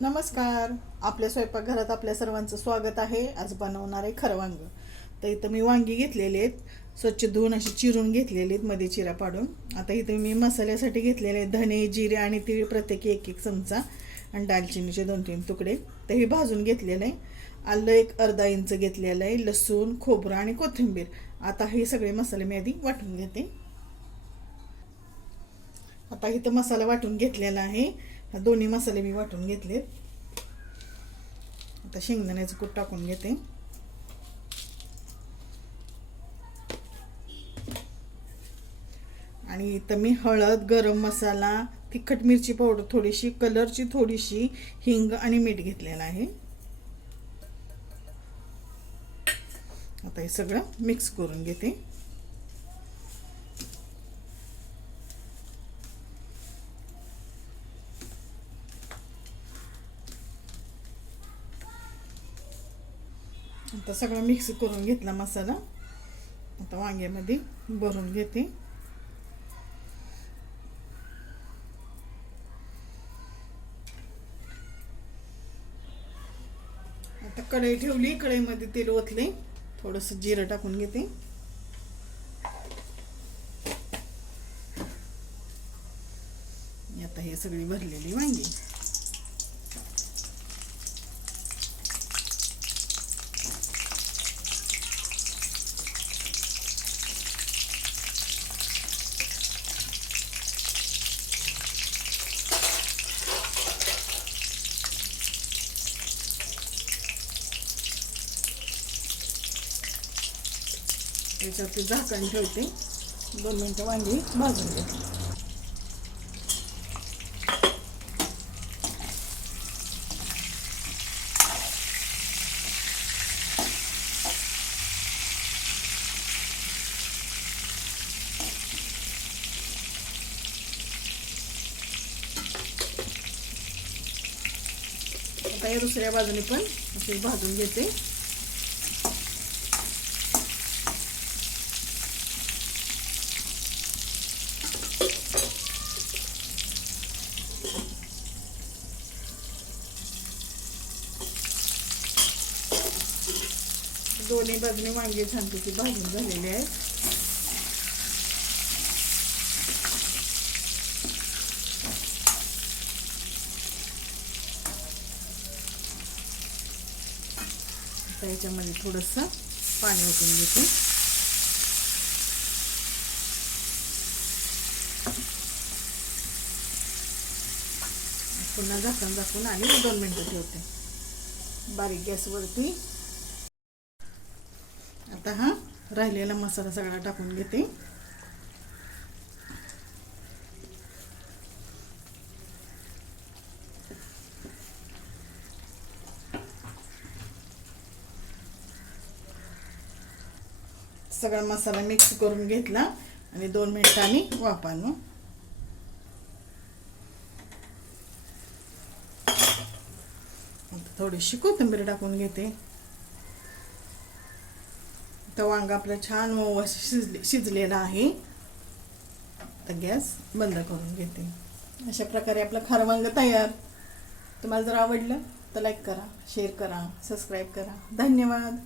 नमस्कार. आपल्या स्वयंपाकघरात आपल्या सर्वांचं स्वागत आहे. आज बनवणार आहे खरं वांग तर इथं मी वांगी घेतलेली आहेत. स्वच्छ धुवून अशी चिरून घेतलेली आहेत मध्ये चिरा पाडून. आता इथं मी मसाल्यासाठी घेतलेले आहेत धने जिरे आणि तीळ प्रत्येकी एक एक चमचा आणि दालचिनीचे दोन तीन तुकडे. तर हे भाजून घेतलेलं आहे. आलं एक अर्धा इंच घेतलेलं आहे. लसूण खोबरं आणि कोथिंबीर. आता हे सगळे मसाले मी आधी वाटून घेते. आता इथं मसाला वाटून घेतलेला आहे. दोन्ही मसाले मी वाटून घेतलेत. आता शेंगदाण्याचं कूट टाकून घेते. आणि इथं मी हळद गरम मसाला तिखट मिरची पावडर थोडीशी कलरची थोडीशी हिंग आणि मीठ घेतलेलं आहे. आता हे सगळं मिक्स करून घेते. आता सगळं मिक्स करून घेतला मसाला. आता वांग्यामध्ये भरून घेते. आता कढई ठेवली कढईमध्ये तेल ओतले. थोडंसं जिरं टाकून घेते. आता हे सगळी भरलेली वांगी. याच्यावरती झाकण ठेवते. दोन मिनटं वांगी भाजून घेते आता या दुसऱ्या बाजूने पण असे भाजून घेते. दोन्ही बाजूने वांगे छानपैकी भाजून झालेले आहेत आता याच्यामध्ये थोडंसं पाणी ओतून घेते. पुन्हा झाकण झाकून आणि दोन मिनटं ठेवते. बारीक गॅसवरती आता हा राहिलेला मसाला सगळा टाकून घेते. सगळा मसाला मिक्स करून घेतला आणि दोन मिनिटांनी वापरलो थोडीशी कोथिंबीर टाकून घेते. तर वांग आपलं छान मऊ असं शिजले शिजलेलं आहे. तर गॅस बंद करून घेते. अशा प्रकारे आपलं खारं वांग तयार. तुम्हाला जर आवडलं तर लाईक करा शेअर करा सबस्क्राईब करा. धन्यवाद.